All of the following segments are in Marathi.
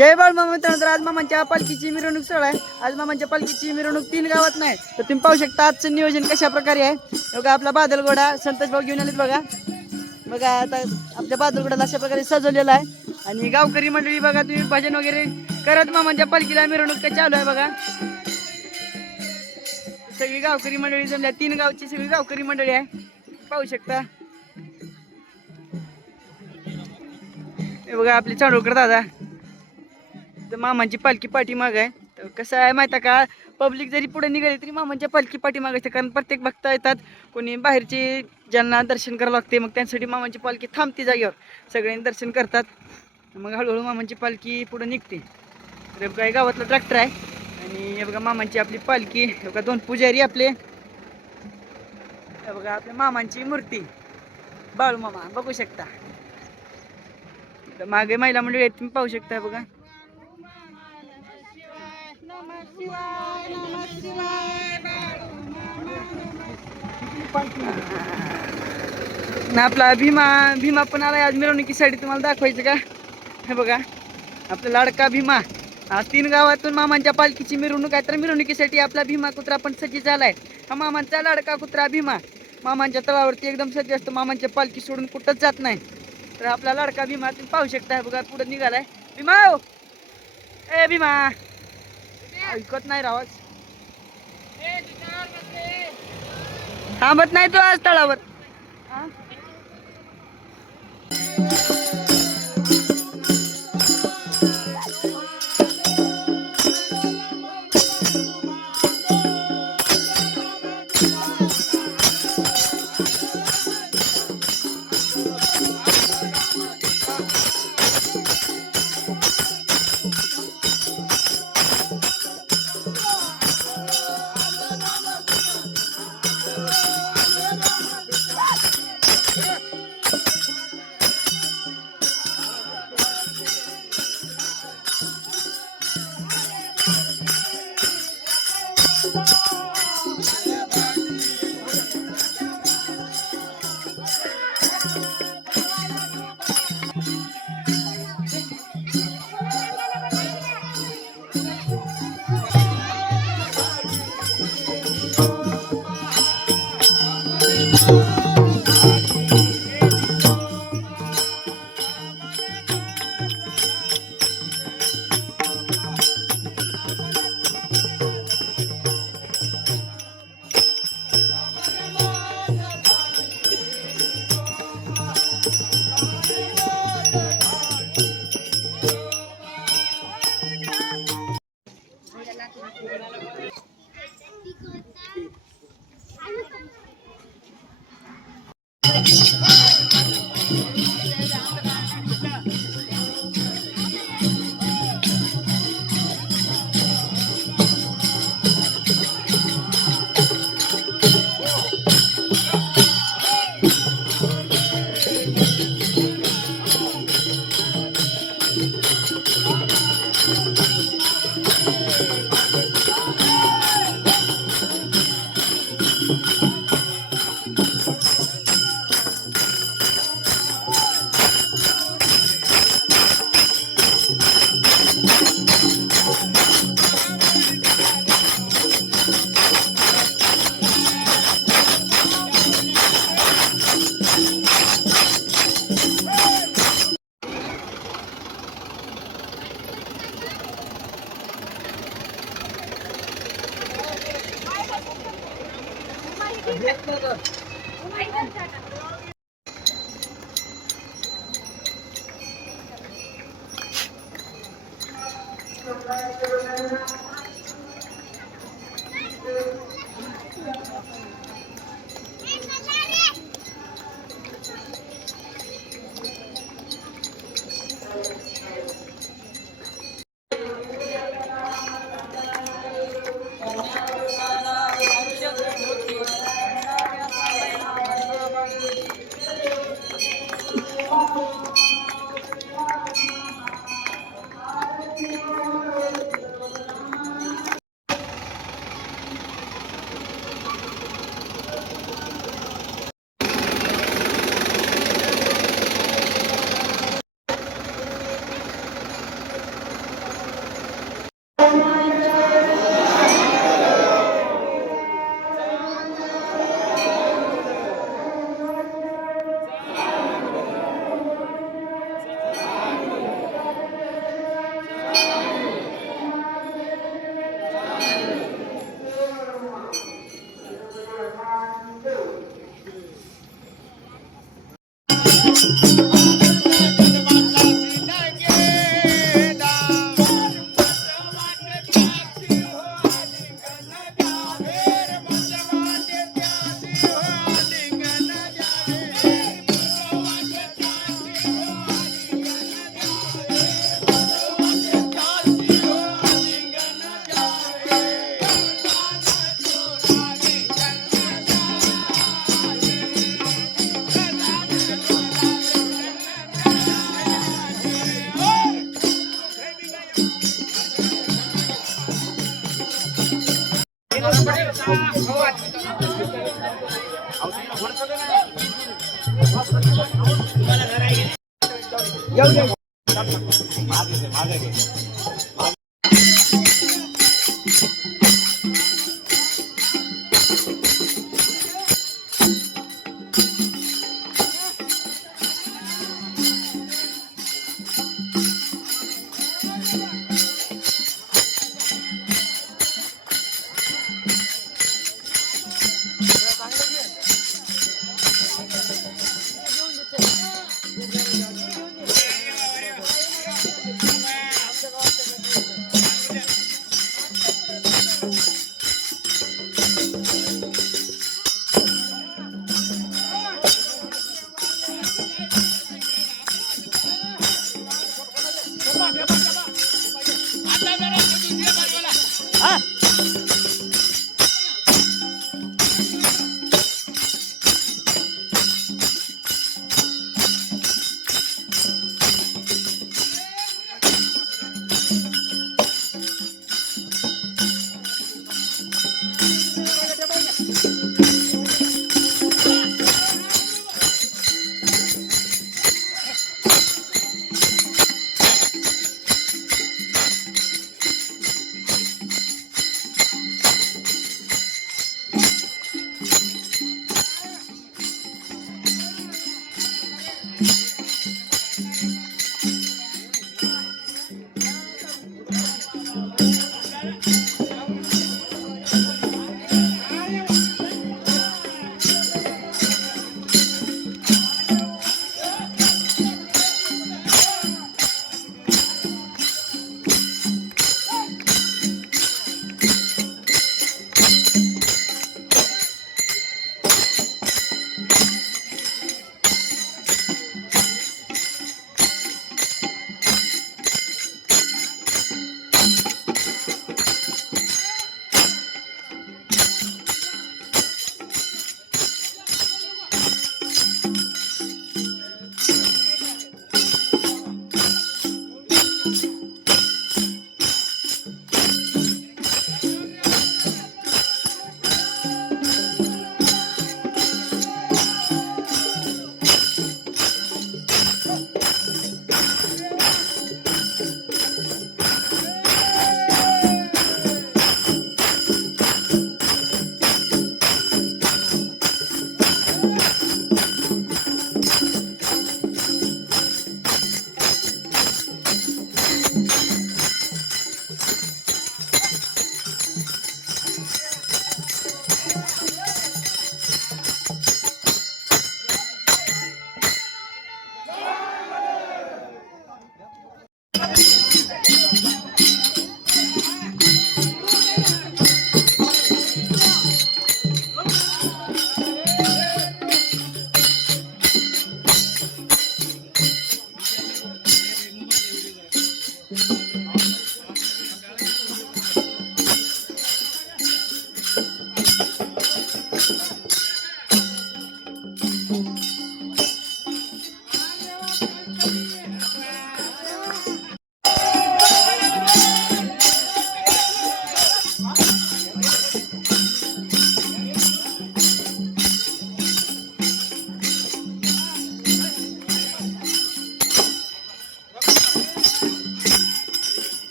जय बाळमामा मित्रांनो, आज मामांच्या पालखीची मिरवणूक सोहळा आहे. आज मामांच्या पालखीची मिरवणूक 3 गावात नाही तर तुम्ही पाहू शकता आजचं नियोजन कशा प्रकारे आहे. बघा आपला बादलगोडा संतोष भाऊ घेऊन आलेत बघा. बघा आता आपल्या बादलगोडाला अशा प्रकारे सजवलेला आहे आणि गावकरी मंडळी बघा तुम्ही भजन वगैरे करत मामांच्या पालखीला मिरवणूक चालू आहे बघा. सगळी गावकरी मंडळी जमल्या, 3 गावची सगळी गावकरी मंडळी आहे पाहू शकता. हे बघा आपले चांडोळकर दादा, तर मामांची पालखी पाठीमाग आहे. तर कसं आहे माहिती आहे का, पब्लिक जरी पुढे निघाली तरी मामांच्या पालखी पाठीमाग असते, कारण प्रत्येक भक्त येतात, कोणी बाहेरचे ज्यांना दर्शन करावं लागते मग त्यांसाठी मामांची पालखी थांबते जागेवर, सगळ्यांनी दर्शन करतात, मग हळूहळू मामांची पालखी पुढे निघते. तर बघा गावातला ट्रॅक्टर आहे आणि हे बघा मामांची आपली पालखी. हे बघा 2 पुजारी आपले, हे बघा आपल्या मामांची मूर्ती बाळू मामा बघू शकता. तर मागे महिला मंडळी आहेत तुम्ही पाहू शकता. बघा ना आपला भीमा पण आलाय आज मिरवणुकीसाठी, तुम्हाला दाखवायचं का. हे बघा आपला लाडका भीमा. आज 3 गावातून मामांच्या पालखीची मिरवणूक आहे, तर मिरवणुकीसाठी आपला भीमा कुत्रा पण सज्ज झालाय. हा मामांचा लाडका कुत्रा भीमा मामांच्या तळावरती एकदम सज्ज असतो, मामांच्या पालखी सोडून कुठंच जात नाही. तर आपला लाडका भीमा तुम्ही पाहू शकता. बघा पुढे निघालाय भीमा. ए भीमा ऐकत नाही रावच, थांबत नाही तो आज तळावर.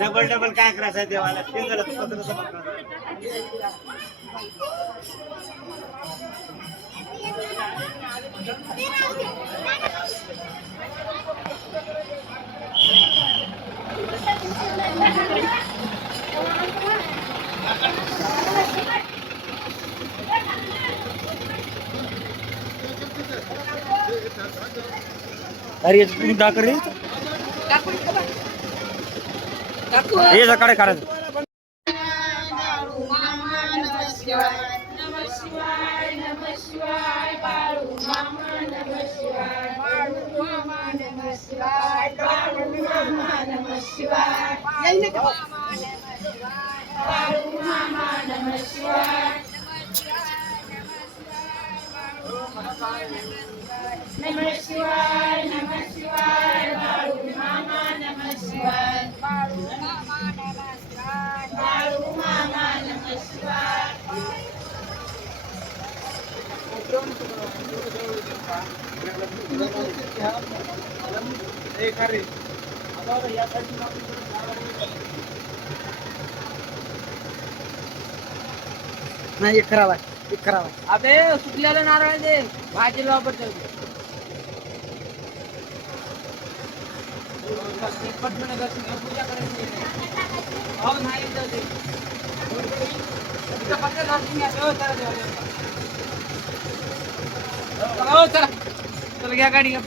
डबल डबल काय करायचं देवाला अरे डाकर हे सकाळी काढायचं नाही एक करावा एक करावा. अबे सुकलेलं नारळ दे भाजीला वापरतो. पूजा करायची हो नाही चला चला घ्या गाडी घ्या.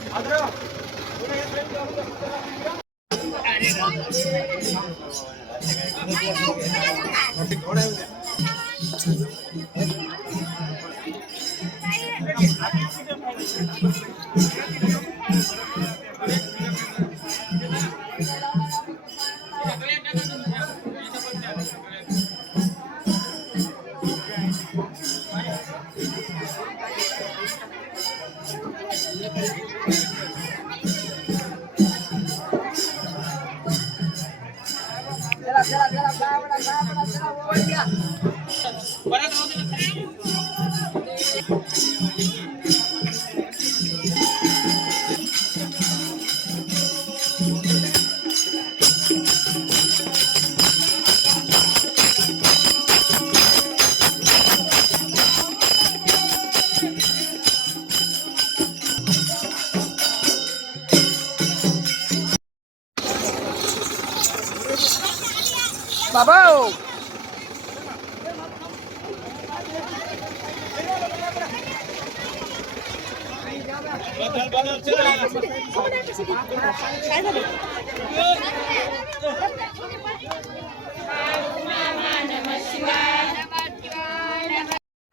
बाबा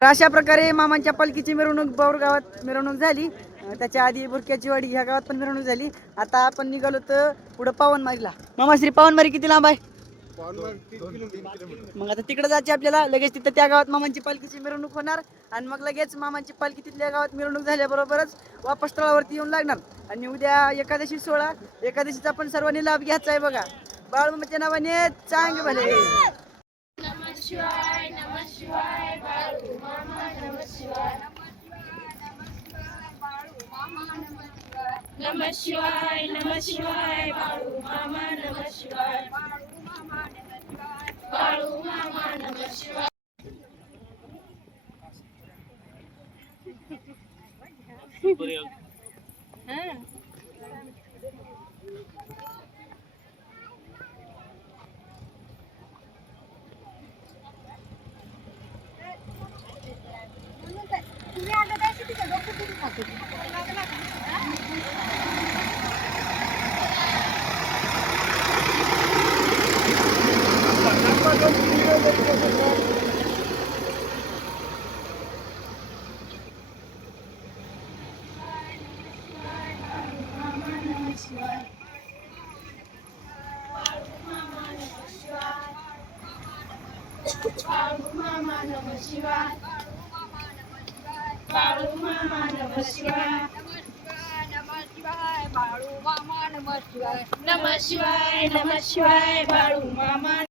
अशा प्रकारे मामांच्या पालखीची मिरवणूक बाऊर गावात मिरवणूक झाली. त्याच्या आधी बुरक्याची वाडी ह्या गावात पण मिरवणूक झाली. आता आपण निघालो तर पुढे पावनमारीला. मामाश्री पावनमारी किती लांब आहे? मग आता तिकडे जायचे आपल्याला. लगेच तिथं त्या गावात मामांची पालखीची मिरवणूक होणार आणि मग लगेच मामांची पालखी तिथल्या गावात मिरवणूक झाल्याबरोबरच वापस तळावरती येऊन लागणार. आणि उद्या एकादशी सोहळा, एकादशीचा पण सर्वांनी लाभ घ्यायचा आहे बघा. बाळूमामाच्या नावाने चांग भले. नमः शिवाय नमः शिवाय बाळू मामा नमः शिवाय नमः शिवाय नमः शिवाय बाळू मामा नमः शिवाय बाळू मामा नमः शिवाय. बाळू मामा नमः शिवाय बाळू मामा नमः शिवाय नमः शिवाय बाळू मामा नमः शिवाय नमः शिवाय नमः शिवाय बाळू मामा.